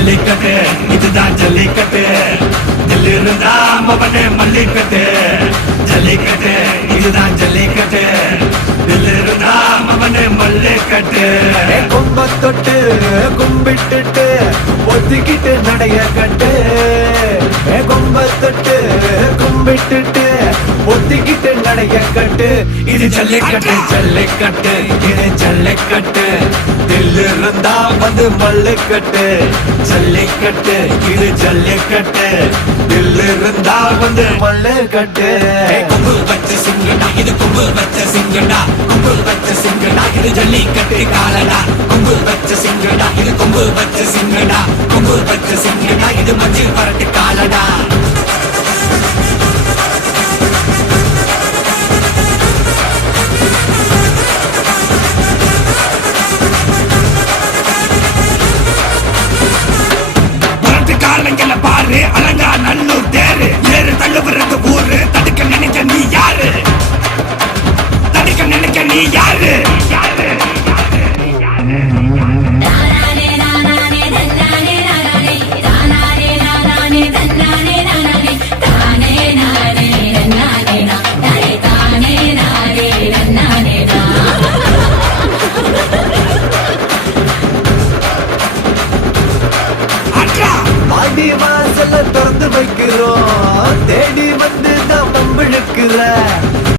ஜல்லிக்கட்டு இதுதான் ஜல்லிக்கட்டு தில்லு இருந்தா மவனே மல்லிக்கட்டு ஜல்லிக்கட்டு இதுதான் ஜல்லிக்கட்டு தில்லு இருந்தா மவனே மல்லிக்கட்டு கொம்ப தொட்டு கும்பிட்டுட்டு ஒத்திக்கிட்டு நடைய கட்டு கொம்ப தொட்டு கும்பிட்டுட்டு ஒத்திக்கிட்டு நடைய கட்டு இது ஜல்லிக்கட்டு ஜல்லிக்கட்டு இது ஜல்லிக்கட்டு தில்லு இருந்தா வந்து மல்லுக்கட்டு ஜல்லிக்கட்டு இது ஜல்லிக்கட்டு தில்லு இருந்தா வந்து மல்லுக்கட்டு கொம்பு வச்ச சிங்கடா இது கொம்பு வச்ச சிங்கடா கொம்பு வச்ச சிங்கடா இது ஜல்லிக்கட்டு காலடா கொம்பு வச்ச சிங்கடா இது கொம்பு வச்ச சிங்கடா கொம்பு வச்ச சிங்கடா இது மஞ்சள் பரட்டு காலடா காலங்கள பாரு அலங்கா நல்லூர் தேரு ஏறு தள்ளுவது ஊரு தடுக்க நினைக்க நீ யாரு தடுக்க நினைக்க நீ யாரு வாசல்ல திறந்து வைக்கிற